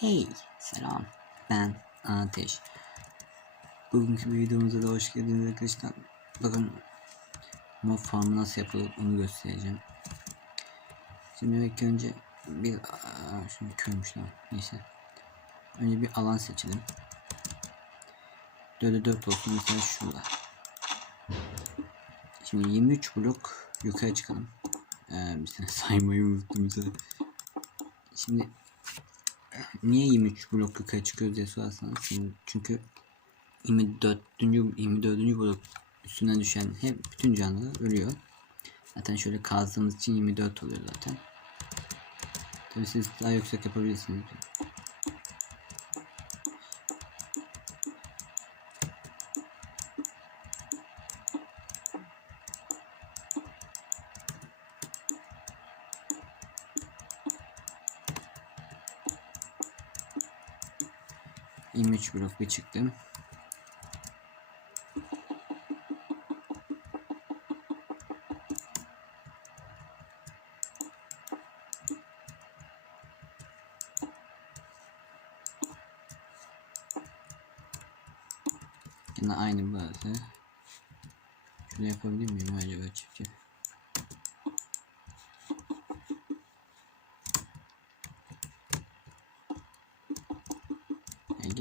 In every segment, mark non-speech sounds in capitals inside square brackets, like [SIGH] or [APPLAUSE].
Hey selam ben Ateş. Bugünkü videomuza da hoş geldiniz arkadaşlar. Bakın mob farm nasıl yapılır onu göstereceğim. Şimdi ilk önce bir aa, şunu körmüş lan neyse. Önce bir alan seçelim. 4'e 4 olsun mesela şurada. Şimdi 23 blok yukarı çıkalım. Ee, bir sene saymayı unuttum mesela. Şimdi niye 23 blok yukarı çıkıyoruz diye sorarsanız şimdi çünkü 24. 24. blok üstüne düşen hep bütün canlılar ölüyor. Zaten şöyle kazdığımız için 24 oluyor zaten. Tabii siz daha yüksek yapabilirsiniz. Yirmi üç blok bir çıktım. Yine aynı bazı. Şunu yapabilir miyim acaba çiftçi?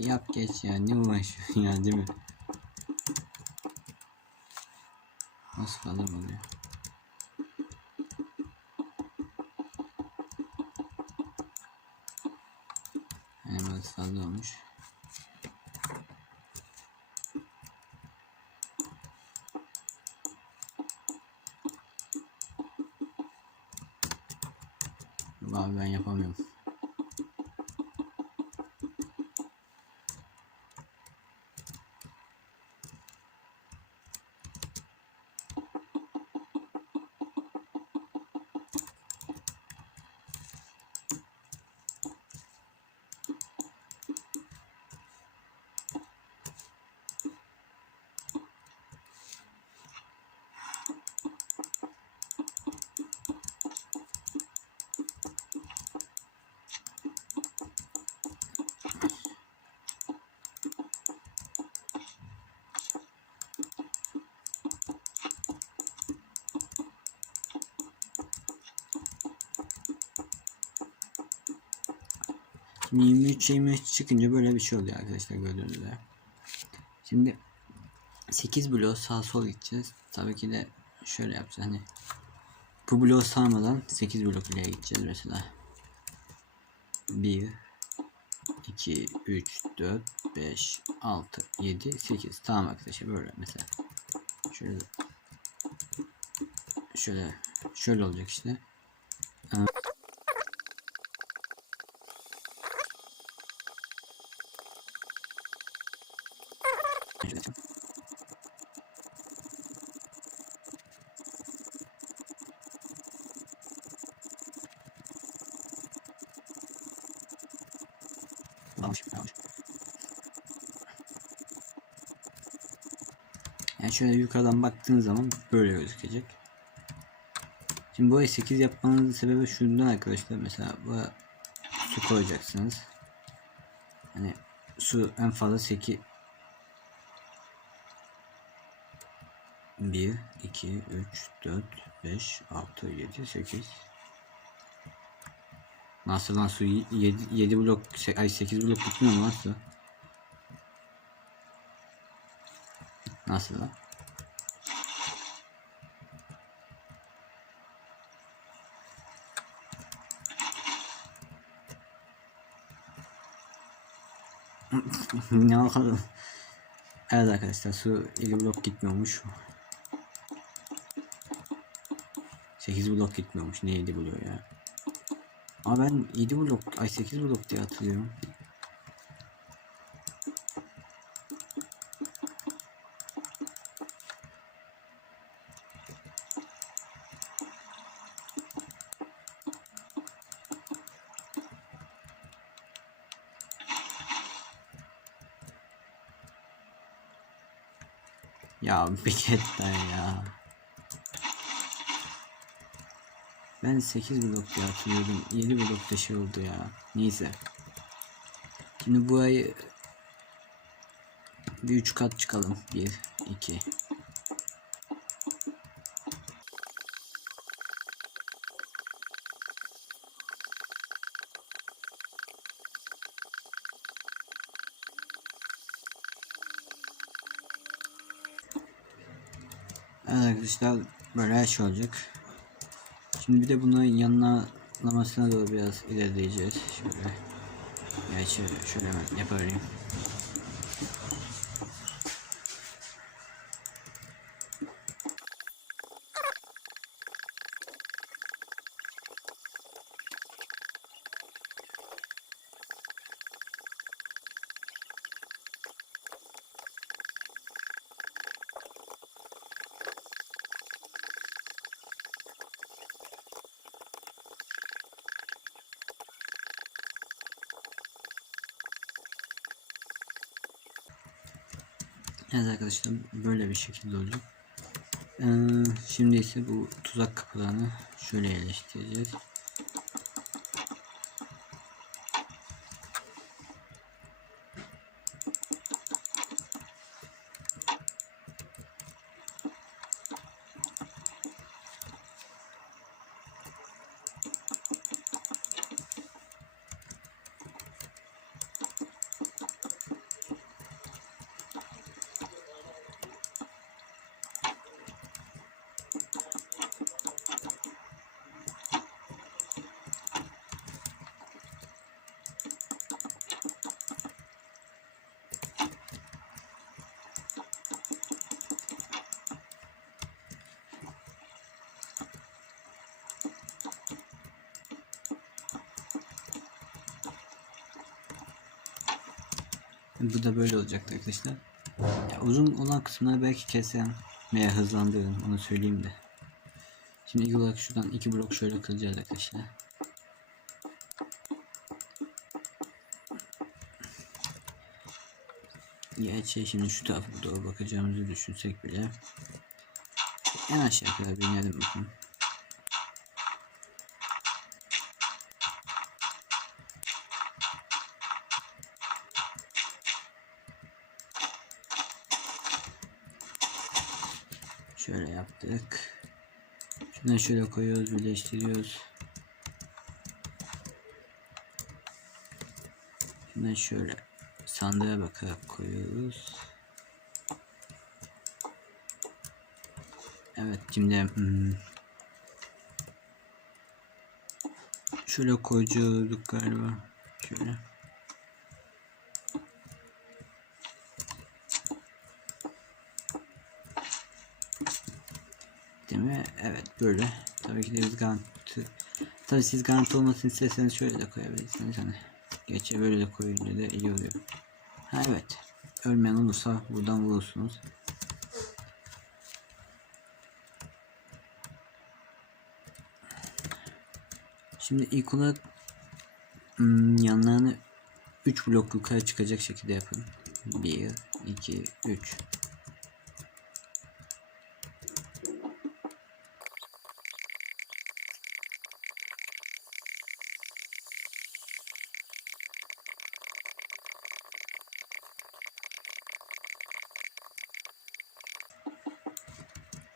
Yap geç ya ne uğraşıyorsun ya değil mi? Nasıl falan oluyor? Yani biraz fazla olmuş. Abi ben yapamıyorum. Şimdi 23 23 çıkınca böyle bir şey oluyor arkadaşlar gördüğünüz üzere. Şimdi 8 blok sağ sol gideceğiz. Tabii ki de şöyle yapacağız hani bu bloğu sarmadan 8 blok ileri gideceğiz mesela. 1 2 3 4 5 6 7 8 tamam arkadaşlar böyle mesela. Şöyle şöyle şöyle olacak işte. Evet. Yavaş, yavaş. Yani şöyle yukarıdan baktığın zaman böyle gözükecek. Şimdi burayı 8 yapmanızın sebebi şundan arkadaşlar mesela bu su koyacaksınız. Hani su en fazla 8 1 2 3 4 5 6 7 8 Nasıl lan su 7, 7 blok ay 8 blok bitmiyor mu lan su? Nasıl lan? ne bakalım. Evet arkadaşlar su 7 blok gitmiyormuş. 8 blok gitmiyormuş. Ne 7 blok ya? Ama ben 7 blok, ay 8 blok diye hatırlıyorum. Ya bir ketten ya. Ben 8 blok diye hatırlıyordum. 7 blokta şey oldu ya. Neyse. Şimdi burayı bir üç kat çıkalım. Bir, iki. Evet arkadaşlar böyle her şey olacak. Şimdi bir de bunların yanlamasına doğru biraz ilerleyeceğiz. Şöyle. Gerçi şöyle hemen. Arkadaşlar böyle bir şekilde olacak. Ee, şimdi ise bu tuzak kapılarını şöyle yerleştireceğiz. Bu da böyle olacaktı arkadaşlar. Ya uzun olan kısımları belki kesem veya hızlandırırım onu söyleyeyim de. Şimdi ilk olarak şuradan iki blok şöyle kıracağız arkadaşlar. Gerçi şimdi şu tarafa doğru bakacağımızı düşünsek bile en aşağı kadar bir inelim bakalım. Şöyle yaptık. Şunları şöyle koyuyoruz, birleştiriyoruz. Şunları şöyle sandığa bakarak koyuyoruz. Evet şimdi hmm, şöyle koyuyorduk galiba. Şöyle. Değil mi? Evet böyle. Tabii ki de biz garanti Tabii siz garanti olmasını isterseniz şöyle de koyabilirsiniz hani. Geçe böyle de koyunca da iyi oluyor. Ha evet. Ölmeyen olursa buradan vurursunuz. Şimdi ilk olarak hmm, yanlarını 3 blok yukarı çıkacak şekilde yapın. 1, 2, 3.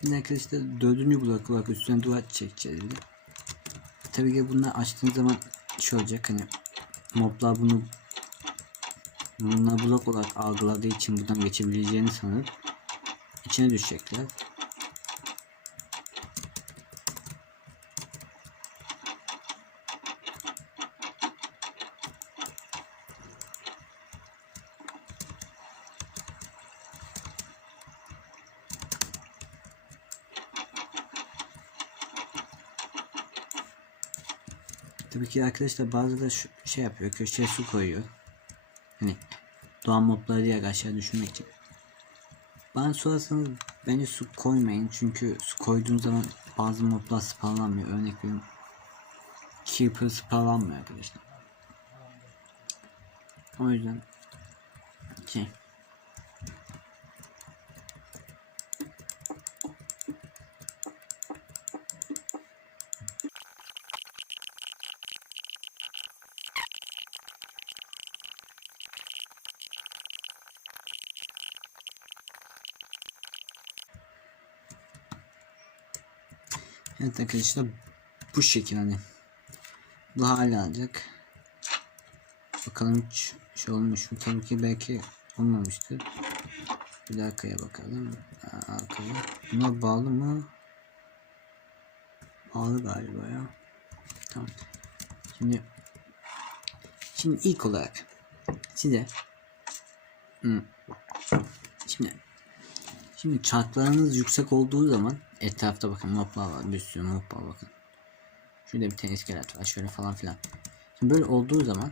Şimdi arkadaşlar dördüncü blok olarak üstüne duvar çekeceğiz. Tabii ki bunları açtığın zaman şey olacak hani moblar bunu bunlar blok olarak algıladığı için buradan geçebileceğini sanıp içine düşecekler. Ki arkadaşlar bazı da şu şey yapıyor köşeye su koyuyor. Hani doğan mobları diye aşağı düşürmek için. Bana sorarsanız bence su koymayın çünkü su koyduğun zaman bazı moblar spawnlanmıyor. Örnek veriyorum. Keeper spawnlanmıyor arkadaşlar. O yüzden şey Evet arkadaşlar bu şekil hani bu hale alacak. Bakalım hiç şey olmuş mu? Tabii ki belki olmamıştır. Bir dakikaya bakalım. Aa, Arkaya. Buna bağlı mı? Bağlı galiba ya. Tamam. Şimdi şimdi ilk olarak size şimdi şimdi çarklarınız yüksek olduğu zaman etrafta bakın moblar var bir sürü mob bakın. Şurada bir tane iskelet var şöyle falan filan. Şimdi böyle olduğu zaman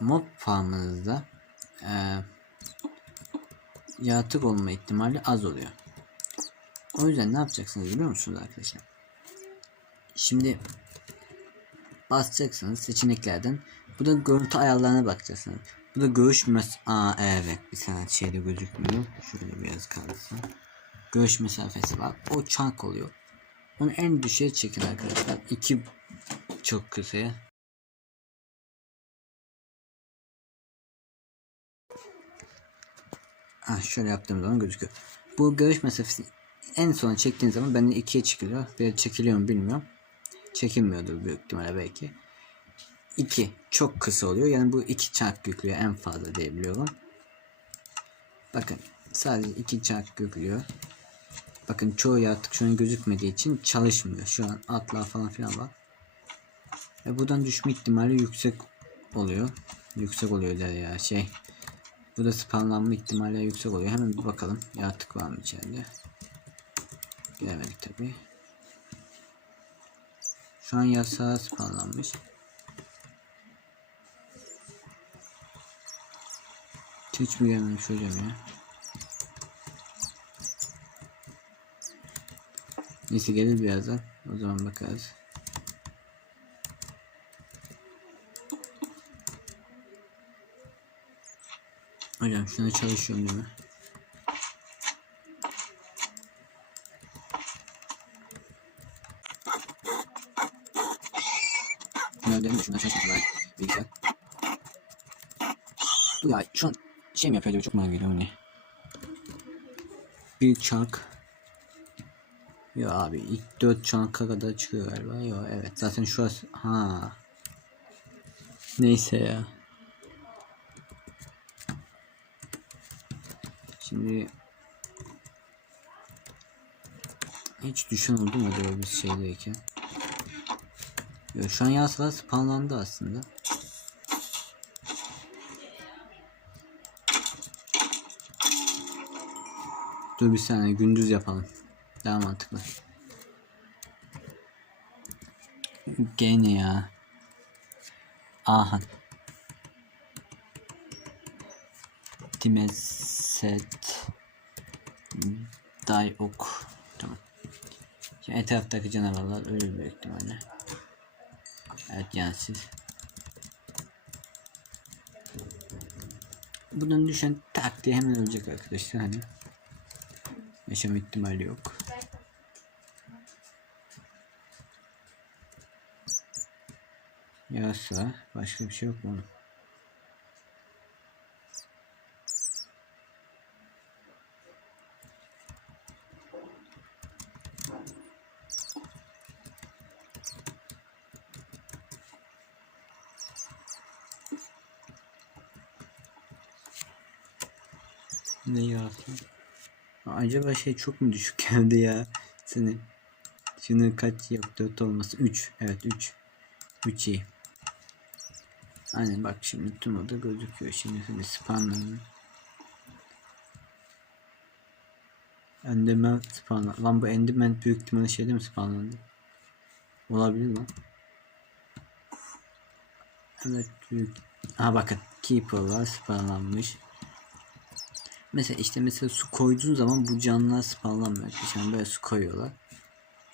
mob farmınızda eee yaratık olma ihtimali az oluyor. O yüzden ne yapacaksınız biliyor musunuz arkadaşlar? Şimdi basacaksınız seçeneklerden. Bu da görüntü ayarlarına bakacaksınız. Bu da görüş mes Aa evet bir saniye şeyde gözükmüyor. Şöyle biraz kalsın. Görüş mesafesi var. O çank oluyor. Onu en düşüğe çekin arkadaşlar. İki çok kısaya. Ha şöyle yaptığım zaman gözüküyor. Bu görüş mesafesini en sona çektiğin zaman bende ikiye çıkıyor. Bir çekiliyor mu bilmiyorum. Çekilmiyordur büyük ihtimalle belki. 2 çok kısa oluyor. Yani bu iki çark yüklüyor en fazla diyebiliyorum. Bakın sadece iki çark yüklüyor. Bakın çoğu yaratık şu an gözükmediği için çalışmıyor. Şu an atlar falan filan var. Ve buradan düşme ihtimali yüksek oluyor. Yüksek oluyor der ya şey. Bu da spamlanma ihtimali yüksek oluyor. Hemen bir bakalım. Yaratık var mı içeride? Bilemedik tabi. Şu an yasağa spamlanmış. Hiç mi gelmemiş hocam ya? Neyse gelir birazdan. O zaman bakarız. Hocam şuna çalışıyorum değil mi? Nereden şuna çalışıyorum ben. Bilgisayar. Dur ya şu an şey mi yapıyor çok merak ediyorum ne? Bir çark. Ya abi ilk dört çanka kadar çıkıyor galiba. Ya evet zaten şurası ha. Neyse ya. Şimdi hiç düşün oldu mu acaba biz şeydeyken? Ya şu an yasalar spawnlandı aslında. Dur bir saniye gündüz yapalım. Daha mantıklı. Gene ya. Aha. Dimeset Dayok. Tamam. Şimdi etraftaki canavarlar ölür büyük ihtimalle. Evet yansiz. Buradan düşen tak diye hemen ölecek arkadaşlar hani. Yaşam ihtimali yok. Yasa başka bir şey yok mu? Ne yasa? Acaba şey çok mu düşük [LAUGHS] geldi ya? Senin. Şunu kaç yok 4 olması 3. Evet 3. 3 iyi. Aynen bak şimdi tüm oda gözüküyor. Şimdi hadi spawnlanın. Enderman spawnlan. Lan bu Enderman büyük ihtimalle şeyde mi spawnlandı? Olabilir mi? Evet büyük. Ha bakın. Keeper'lar spawnlanmış. Mesela işte mesela su koyduğun zaman bu canlılar spawnlanmıyor. Yani böyle su koyuyorlar.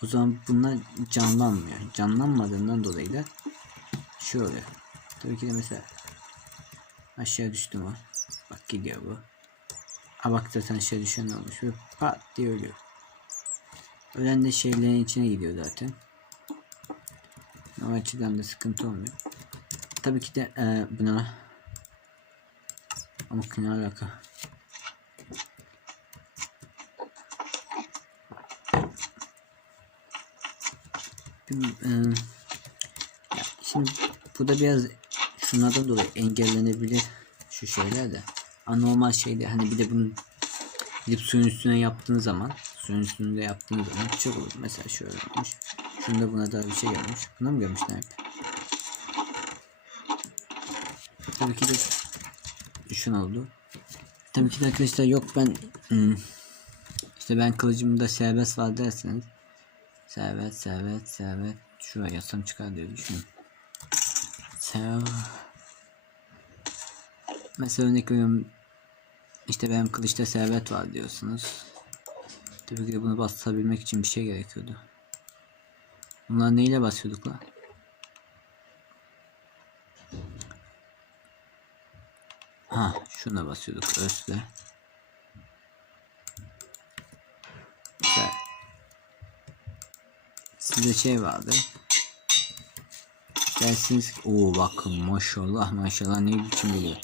O zaman bunlar canlanmıyor. Canlanmadığından dolayı da oluyor. Tabii ki de mesela aşağı düştü mü? Bak gidiyor bu. Ha bak zaten aşağı düşen olmuş. Ve pat diye ölüyor. Ölen de şeylerin içine gidiyor zaten. O açıdan da sıkıntı olmuyor. Tabii ki de e, buna ama ne alaka? E, şimdi bu da biraz şunlardan dolayı engellenebilir şu şeyler de. Anormal şeyde hani bir de bunu gidip suyun üstüne yaptığın zaman suyun üstünde yaptığın zaman çok olur. Mesela şöyle olmuş. Şunda buna da bir şey gelmiş. Buna mı gelmişler hep? Tabii ki de düşün oldu. Tabii ki de arkadaşlar yok ben hmm, işte ben kılıcımda serbest var derseniz serbest serbest serbest şuraya yazsam çıkar diye düşünüyorum. Sev Mesela örnek veriyorum işte benim kılıçta servet var diyorsunuz. Tabii ki bunu basabilmek için bir şey gerekiyordu. Bunlar neyle basıyorduk lan? Ha, şuna basıyorduk ösle. Güzel. Sizde şey vardı. Dersiniz ki o bakın maşallah maşallah ne biçim geliyor.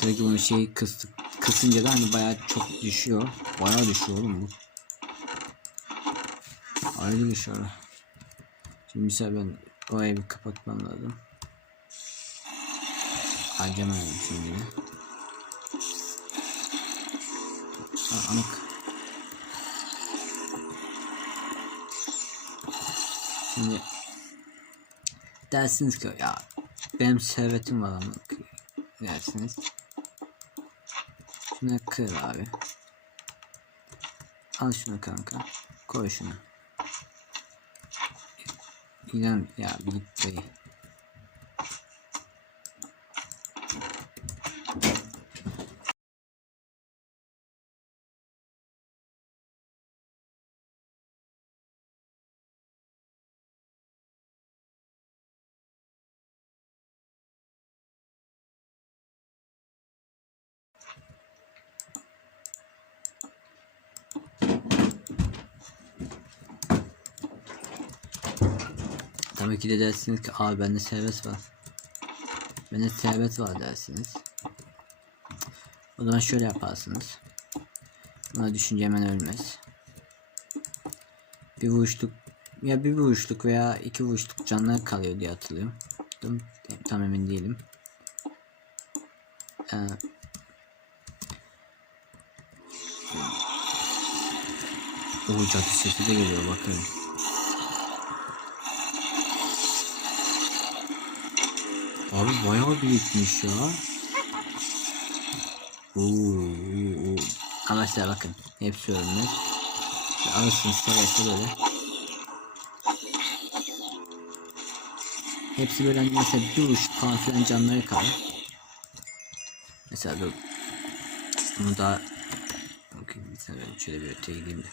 Tabii ki bunu şey kıstık. Kısınca da hani bayağı çok düşüyor. Bayağı düşüyor oğlum bu. Ayrı düşüyor. Şimdi mesela ben orayı bir kapatmam lazım. Harcamayalım şimdi yine. Ha, anık. Şimdi dersiniz ki ya benim servetim var ama dersiniz. Şunu kır abi. Al şunu kanka. Koy şunu. İlan ya bir git dayı. Tabii ki de dersiniz ki abi bende servet var. Bende servet var dersiniz. O zaman şöyle yaparsınız. Buna düşünce hemen ölmez. Bir vuruşluk ya bir vuruşluk veya iki vuruşluk canları kalıyor diye hatırlıyorum. Tam, tam emin değilim. Ee, o cadı sesi de geliyor bakın. Abi bayağı birikmiş ya. Oo, oo. Arkadaşlar bakın hepsi ölmüş. Alırsınız seviyesi böyle. Hepsi böyle hani mesela bir vuruş falan filan canları kalır. Mesela dur. Bunu da Bakayım mesela ben şöyle bir öteye gideyim de.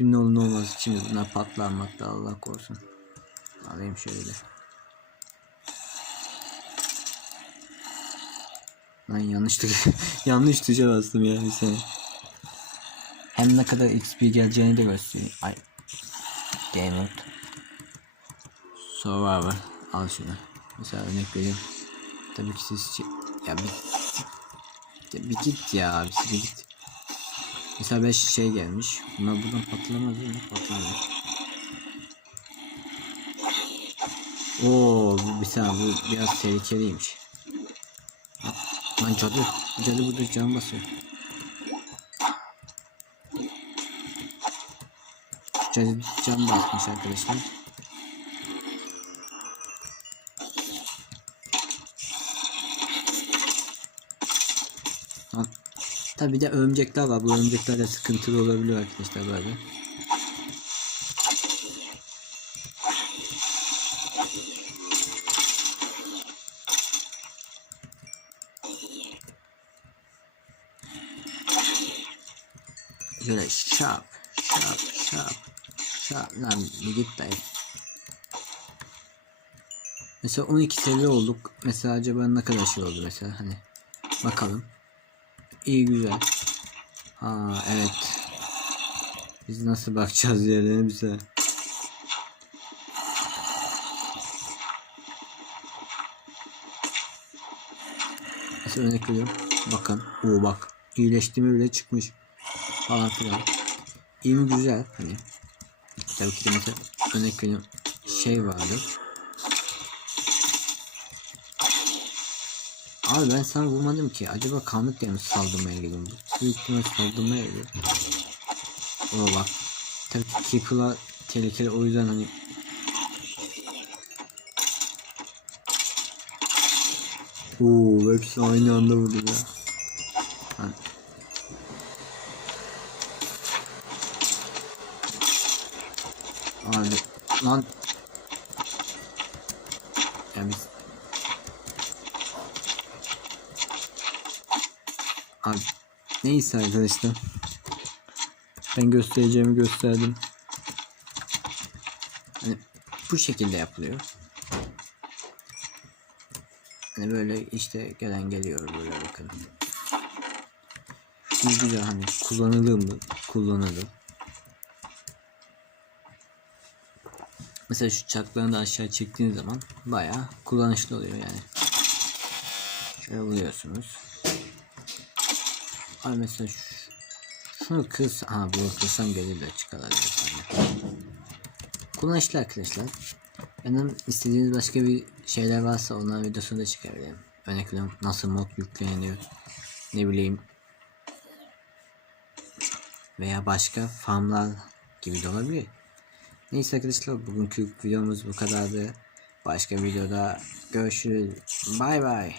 Şimdi olur ne olmaz bunlar patlar matlar Allah korusun. Alayım şöyle. Lan yanlış tuş [LAUGHS] yanlış tuşa bastım ya bir sene. Hem ne kadar XP geleceğini de gösteriyor. Ay. Game mode. Survivor. Al şunu. Mesela örnek vereyim. Tabii ki siz şey- ya bir, ya bir git ya bir git. Mesela 5 şey gelmiş. Bunlar buradan patlamaz değil mi? Patlamaz. Oo bu bir saniye bu biraz tehlikeliymiş. Lan cadı. Cadı burada can basıyor. Cadı can basmış arkadaşlar. Ha, Tabi de örümcekler var. Bu örümcekler de sıkıntılı olabiliyor arkadaşlar böyle. Şöyle şap şap şap şap lan bir git dayı. Mesela 12 seviye olduk. Mesela acaba ne kadar şey oldu mesela hani. Bakalım. İyi güzel. Ha evet. Biz nasıl bakacağız yerlerimize? Mesela örnek veriyorum. Bakın. Oo bak. İyileştiğime bile çıkmış. Falan filan. İyimi güzel hani. Tabii ki de mesela örnek veriyorum şey vardı. Abi ben sana vurmadım ki. Acaba kanlık diye mi saldırmaya geliyorum? Büyük ihtimal saldırmaya geliyor. Oo bak. Tabii ki Keeper'lar tehlikeli o yüzden hani Oo hepsi aynı anda vurdu ya. Hani- Abi lan ya biz Abi neyse arkadaşlar ben göstereceğimi gösterdim. Hani bu şekilde yapılıyor. Hani böyle işte gelen geliyor böyle bakın. Şimdi güzel hani kullanılır mı? Kullanılır. Mesela şu çaklarını da aşağı çektiğiniz zaman bayağı kullanışlı oluyor yani. Şöyle buluyorsunuz. Ay mesela şu, şunu kıs, ha bunu kırsam gelir de çıkaracak. Kullanışlı arkadaşlar. Benim istediğiniz başka bir şeyler varsa onların videosunu da çıkarayım. Örnek nasıl mod yükleniyor. Ne bileyim. Veya başka farmlar gibi de olabilir. Neyse arkadaşlar bugünkü videomuz bu kadardı. Başka videoda görüşürüz. Bay bay.